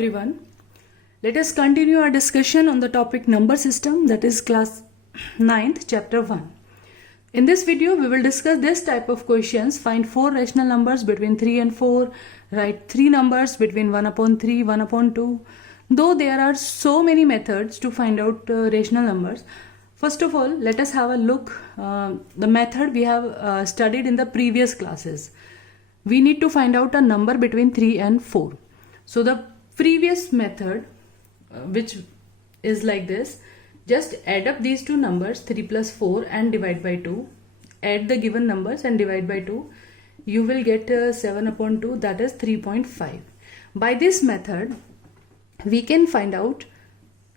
everyone. Let us continue our discussion on the topic number system, that is class 9th chapter 1. In this video we will discuss this type of questions. Find 4 rational numbers between 3 and 4. Write 3 numbers between 1 upon 3, 1 upon 2. Though there are so many methods to find out rational numbers, first of all let us have a look the method we have studied in the previous classes. We need to find out a number between 3 and 4. So the previous method which is like this, just add up these two numbers 3 plus 4 and divide by 2. Add the given numbers and divide by 2. You will get 7 upon 2, that is 3.5. By this method we can find out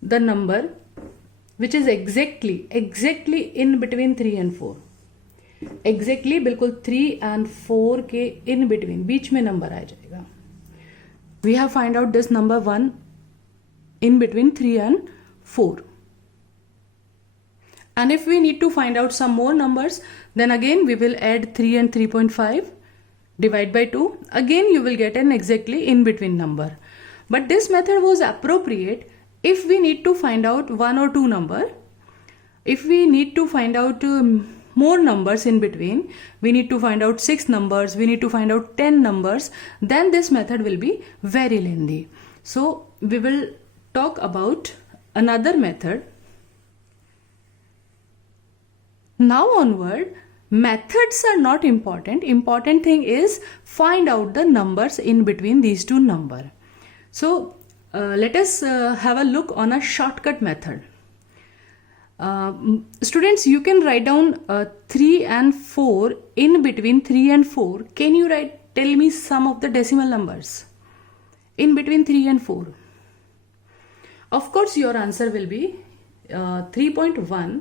the number which is exactly in between 3 and 4. Exactly बिल्कुल 3 and 4 के in between बीच में number आ जाएगा. We have find out this number 1 in between 3 and 4. And if we need to find out some more numbers, then again we will add 3 and 3.5, divide by 2. Again you will get an exactly in between number. But this method was appropriate if we need to find out 1 or 2 number. If we need to find out more numbers in between, we need to find out 6 numbers, we need to find out 10 numbers, then this method will be very lengthy. So we will talk about another method. Now onward, methods are not important. Important thing is find out the numbers in between these two numbers. So let us have a look on a shortcut method. Students, you can write down 3 and 4 in between 3 and 4. Can you tell me some of the decimal numbers in between 3 and 4? Of course your answer will be 3.1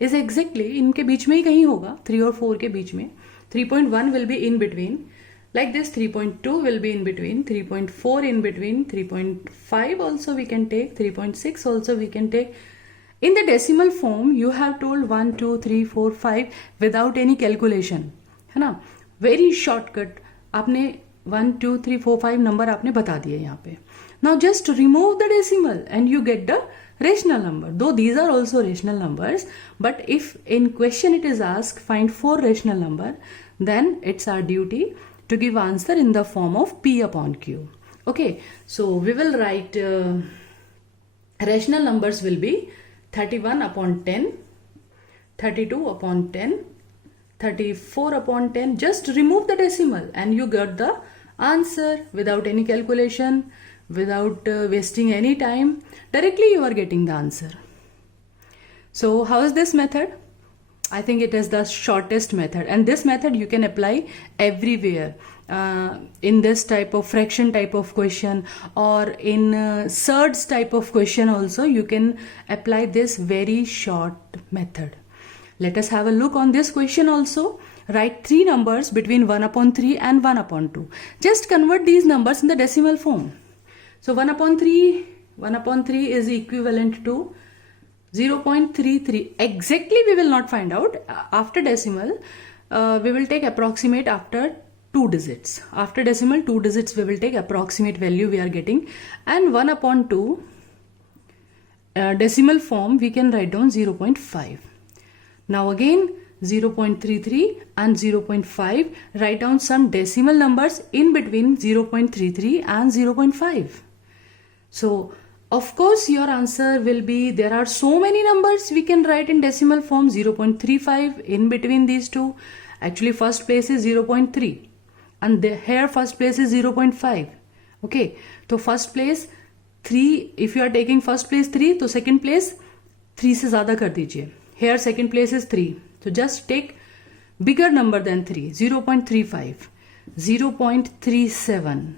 is exactly इनके बीच में ही कहीं होगा, 3 और 4 के बीच में. 3.1 will be in between. Like this 3.2 will be in between, 3.4 in between, 3.5 also we can take, 3.6 also we can take. In the decimal form you have told 1, 2, 3, 4, 5 without any calculation, है ना. Very shortcut, आपने 1, 2, 3, 4, 5 number आपने बता दिए यहाँ पे. Now just remove the decimal and you get the rational number. Though these are also rational numbers, but if in question it is asked find 4 rational number, then it's our duty to give answer in the form of P upon Q. Okay, so we will write rational numbers will be 31 upon 10, 32 upon 10, 34 upon 10. Just remove the decimal and you get the answer without any calculation, without wasting any time. Directly you are getting the answer. So how is this method? I think it is the shortest method, and this method you can apply everywhere in this type of fraction type of question, or in surds type of question also you can apply this very short method. Let us have a look on this question also. Write 3 numbers between 1 upon 3 and 1 upon 2. Just convert these numbers in the decimal form. So 1 upon 3 is equivalent to 0.33. Exactly we will not find out. After decimal we will take approximate after 2 digits. After decimal 2 digits we will take approximate value we are getting, and 1 upon 2 decimal form we can write down 0.5. Now again 0.33 and 0.5, write down some decimal numbers in between 0.33 and 0.5. So of course your answer will be, there are so many numbers we can write in decimal form. 0.35 in between these two. Actually first place is 0.3 and here first place is 0.5. Okay, so first place 3, if you are taking first place 3, तो second place 3 से ज़्यादा कर दीजिए. Here second place is 3, so just take bigger number than 3. 0.35, 0.37,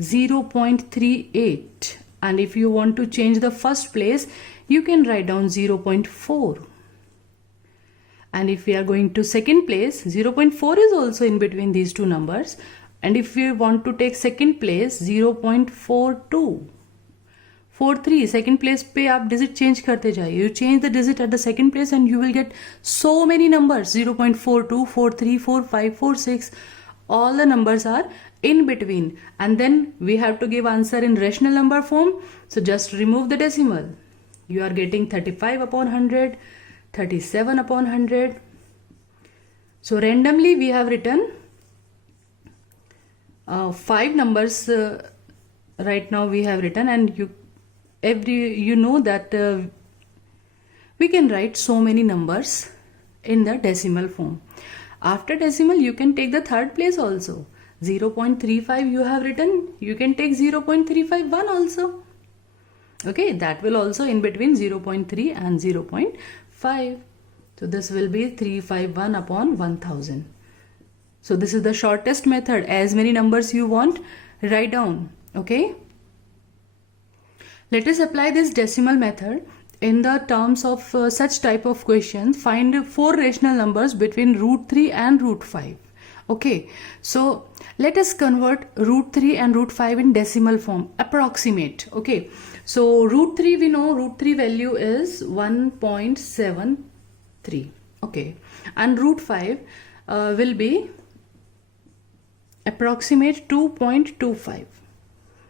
0.38. And if you want to change the first place, you can write down 0.4. And if we are going to second place, 0.4 is also in between these two numbers. And if we want to take second place, 0.42. 43, second place पे आप digit change करते जाइए. You change the digit at the second place and you will get so many numbers. 0.42, 43, 45, 46. All the numbers are in between, and then we have to give answer in rational number form. So just remove the decimal. You are getting 35 upon 100, 37 upon 100. So randomly we have written 5 numbers right now we have written, and you know that we can write so many numbers in the decimal form. After decimal you can take the third place also. 0.35 you have written, you can take 0.351 also. Okay, that will also in between 0.3 and 0.5. So this will be 351 upon 1000. So this is the shortest method. As many numbers you want, write down. Okay. Let us apply this decimal method in the terms of such type of questions. Find 4 rational numbers between root 3 and root 5. Okay, so let us convert root 3 and root 5 in decimal form, approximate. Okay, so root 3, we know root 3 value is 1.73. Okay, and root 5 will be approximate 2.25.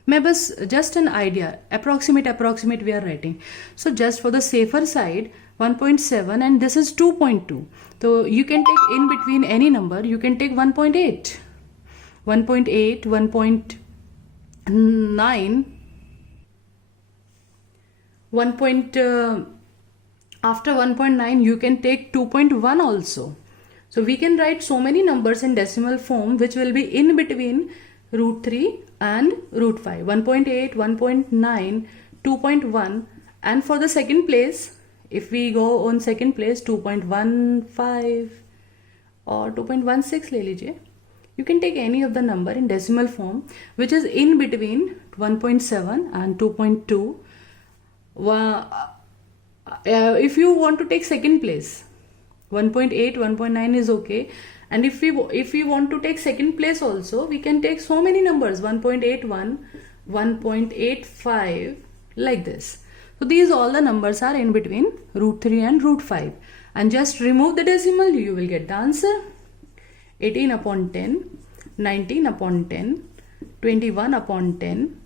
Maybe just an idea, approximate we are writing. So just for the safer side, 1.7 and this is 2.2. So you can take in between any number, you can take 1.8, 1.8, 1.9, 1. After 1.9 you can take 2.1 also. So we can write so many numbers in decimal form which will be in between root 3 and root 5. 1.8, 1.9, 2.1, and for the second place, if we go on second place, 2.15 or 2.16 ले लीजिए. You can take any of the number in decimal form which is in between 1.7 and 2.2. If you want to take second place, 1.8, 1.9 is okay. And if we want to take second place also, we can take so many numbers, 1.81, 1.85, like this. So these all the numbers are in between root 3 and root 5. And just remove the decimal, you will get the answer. 18 upon 10, 19 upon 10, 21 upon 10,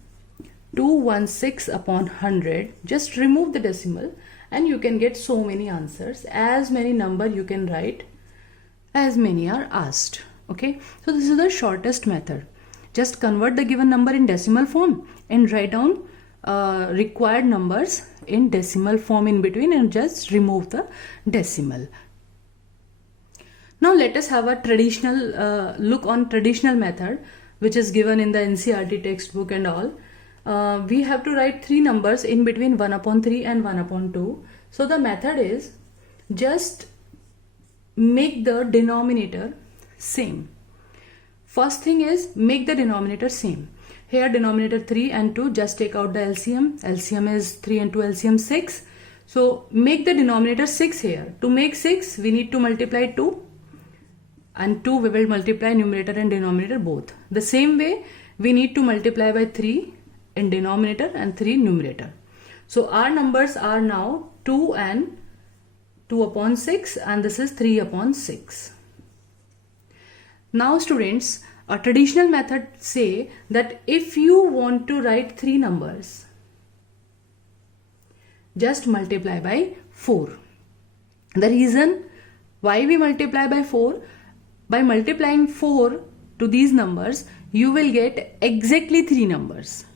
216 upon 100. Just remove the decimal and you can get so many answers. As many number you can write, as many are asked. Okay, so this is the shortest method. Just convert the given number in decimal form and write down required numbers in decimal form in between and just remove the decimal. Now let us have a traditional look on traditional method which is given in the NCERT textbook and all. We have to write 3 numbers in between 1 upon 3 and 1 upon 2. So the method is just make the denominator same. First thing is make the denominator same. Here denominator 3 and 2, just take out the LCM. LCM is 3 and 2, LCM 6. So make the denominator 6 here. To make 6 we need to multiply 2 and 2 we will multiply numerator and denominator both. The same way we need to multiply by 3 in denominator and 3 numerator. So our numbers are now 2 and 2 upon 6 and this is 3 upon 6. Now students, a traditional method say that if you want to write 3 numbers, just multiply by 4. The reason why we multiply by 4, by multiplying 4 to these numbers, you will get exactly 3 numbers.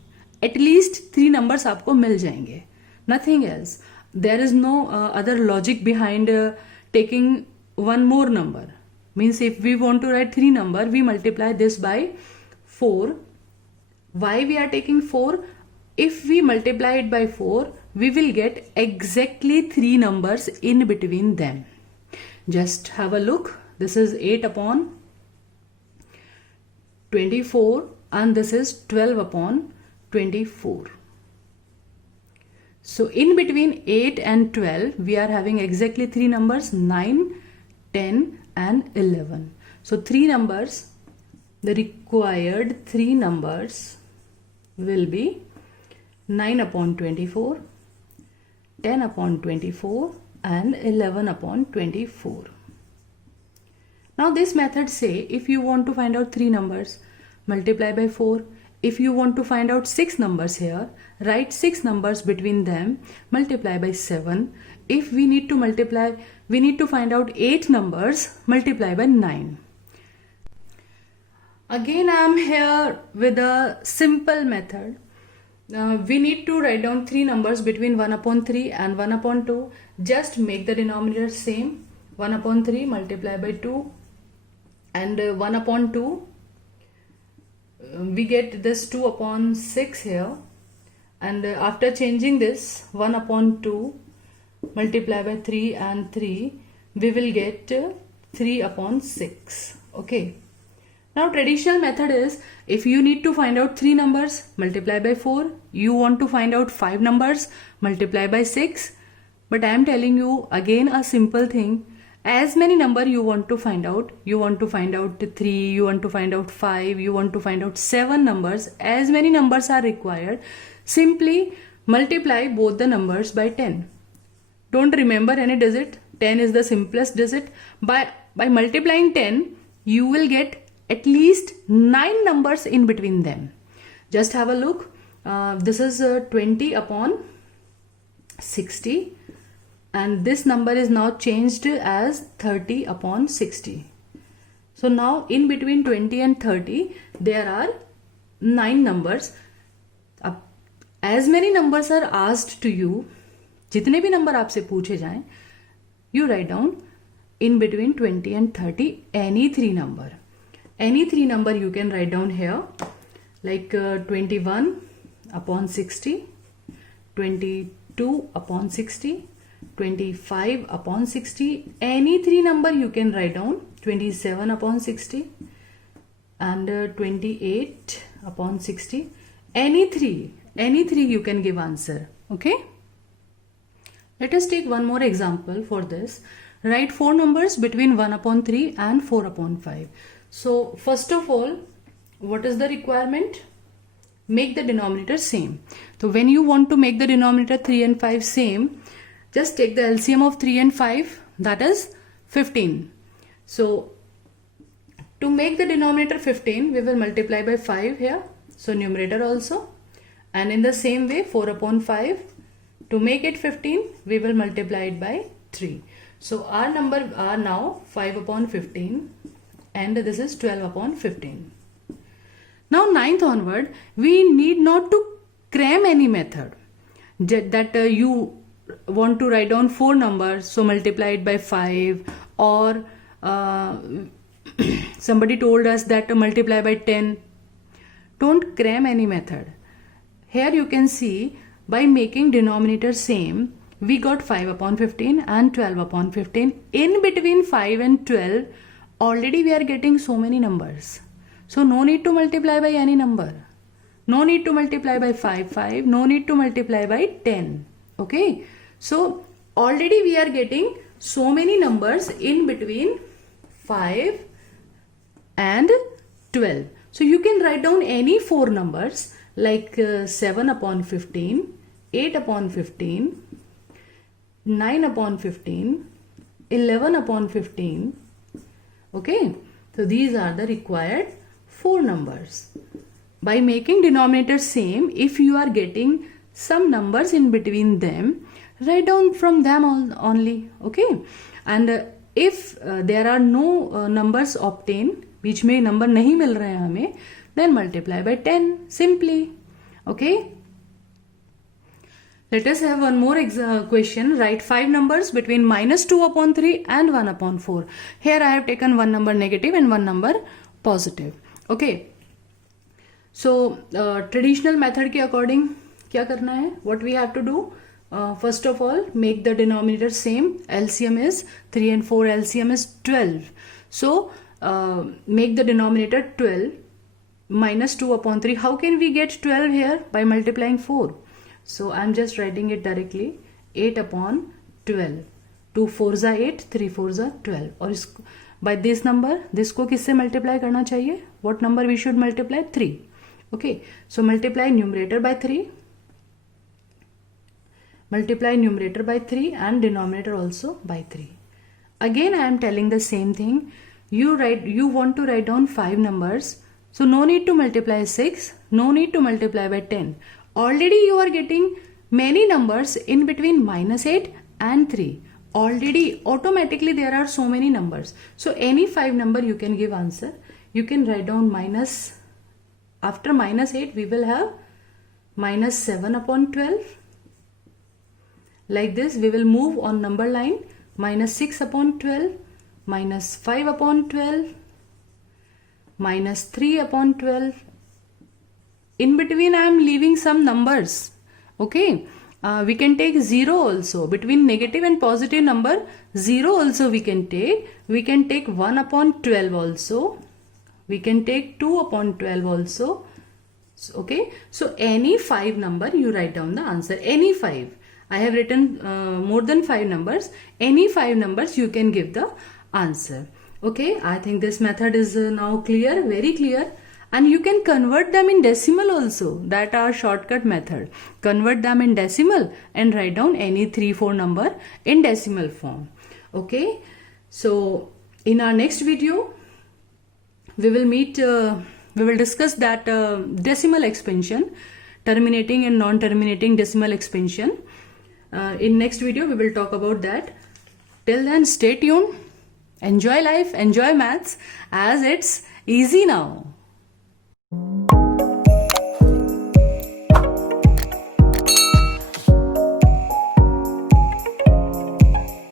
At least 3 numbers आपको मिल जाएंगे. Nothing else. There is no other logic behind taking one more number. Means if we want to write 3 number, we multiply this by 4. Why we are taking 4? If we multiply it by 4, we will get exactly 3 numbers in between them. Just have a look. This is 8 upon 24 and this is 12 upon 24. So in between 8 and 12 we are having exactly 3 numbers, 9, 10 and 11. So 3 numbers, the required 3 numbers will be 9 upon 24, 10 upon 24 and 11 upon 24. Now this method say if you want to find out 3 numbers, multiply by 4. If you want to find out 6 numbers here, write 6 numbers between them, multiply by 7. If we need to find out 8 numbers, multiply by 9. Again, I am here with a simple method. We need to write down 3 numbers between 1 upon 3 and 1 upon 2. Just make the denominator same. 1 upon 3 multiply by 2 and 1 upon 2. We get this 2 upon 6 here, and after changing this 1 upon 2 multiply by 3 and 3, we will get 3 upon 6. Okay. Now traditional method is, if you need to find out 3 numbers, multiply by 4. You want to find out 5 numbers, multiply by 6. But I am telling you again a simple thing. As many number you want to find out 3, you want to find out 5, you want to find out 7 numbers, as many numbers are required, simply multiply both the numbers by 10. Don't remember any digit. 10 is the simplest digit. By multiplying 10, you will get at least 9 numbers in between them. Just have a look. This is 20 upon 60. And this number is now changed as 30 upon 60. So now in between 20 and 30, there are 9 numbers. As many numbers are asked to you, जितने भी number आपसे पूछे जाएं, you write down in between 20 and 30 any 3 number. Any 3 number you can write down here, like 21 upon 60, 22 upon 60, 25 upon 60. Any 3 number you can write down, 27 upon 60 and 28 upon 60. Any three you can give answer. Okay. Let us take one more example for this. Write 4 numbers between 1 upon 3 and 4 upon 5. So first of all, what is the requirement? Make the denominator same. So when you want to make the denominator 3 and 5 same, just take the LCM of 3 and 5, that is 15. So to make the denominator 15, we will multiply by 5 here. So numerator also. And in the same way, 4 upon 5. To make it 15, we will multiply it by 3. So our number are now 5 upon 15 and this is 12 upon 15. Now 9th onward, we need not to cram any method. That you want to write down 4 numbers, so multiply it by 5, or somebody told us that multiply by 10. Don't cram any method. Here you can see, by making denominator same, we got 5 upon 15 and 12 upon 15. In between 5 and 12, already we are getting so many numbers. So no need to multiply by any number. No need to multiply by 5. No need to multiply by 10. Okay. So already we are getting so many numbers in between 5 and 12. So you can write down any 4 numbers like 7 upon 15, 8 upon 15, 9 upon 15, 11 upon 15. Okay. So these are the required 4 numbers. By making denominator same, if you are getting some numbers in between them, write down from them only. Okay. And if there are no numbers obtained, बीच में number नहीं मिल रहे हैं हमें, then multiply by 10 simply. Okay. Let us have one more question. Write 5 numbers between minus 2 upon 3 and 1 upon 4. Here I have taken one number negative and one number positive. Okay. So traditional method के according क्या करना है? What we have to do? First of all, make the denominator same. LCM is 3 and 4. LCM is 12. So make the denominator 12 minus 2 upon 3. How can we get 12 here? By multiplying 4. So I am just writing it directly. 8 upon 12. 2 4s are 8, 3 4s are 12. और इसको by this number, this को किससे multiply करना चाहिए? What number we should multiply? 3. Okay. So multiply numerator by 3. Multiply numerator by 3 and denominator also by 3. Again I am telling the same thing. You want to write down 5 numbers. So no need to multiply 6, no need to multiply by 10. Already you are getting many numbers in between -8 and 3. Already automatically there are so many numbers. So any 5 number you can give answer. You can write down after -8 we will have -7 upon 12. Like this we will move on number line, -6 upon 12, -5 upon 12, -3 upon 12. In between I am leaving some numbers. Okay. We can take 0 also. Between negative and positive number, 0 also we can take. We can take 1 upon 12 also. We can take 2 upon 12 also. Okay. So any 5 number you write down the answer. Any 5. I have written more than 5 numbers. Any 5 numbers you can give the answer. Okay. I think this method is now clear. Very clear. And you can convert them in decimal also. That our shortcut method. Convert them in decimal and write down any 3-4 number in decimal form. Okay. So in our next video, we will discuss that decimal expansion, terminating and non-terminating decimal expansion. In next video, we will talk about that. Till then, stay tuned. Enjoy life, enjoy maths as it's easy now.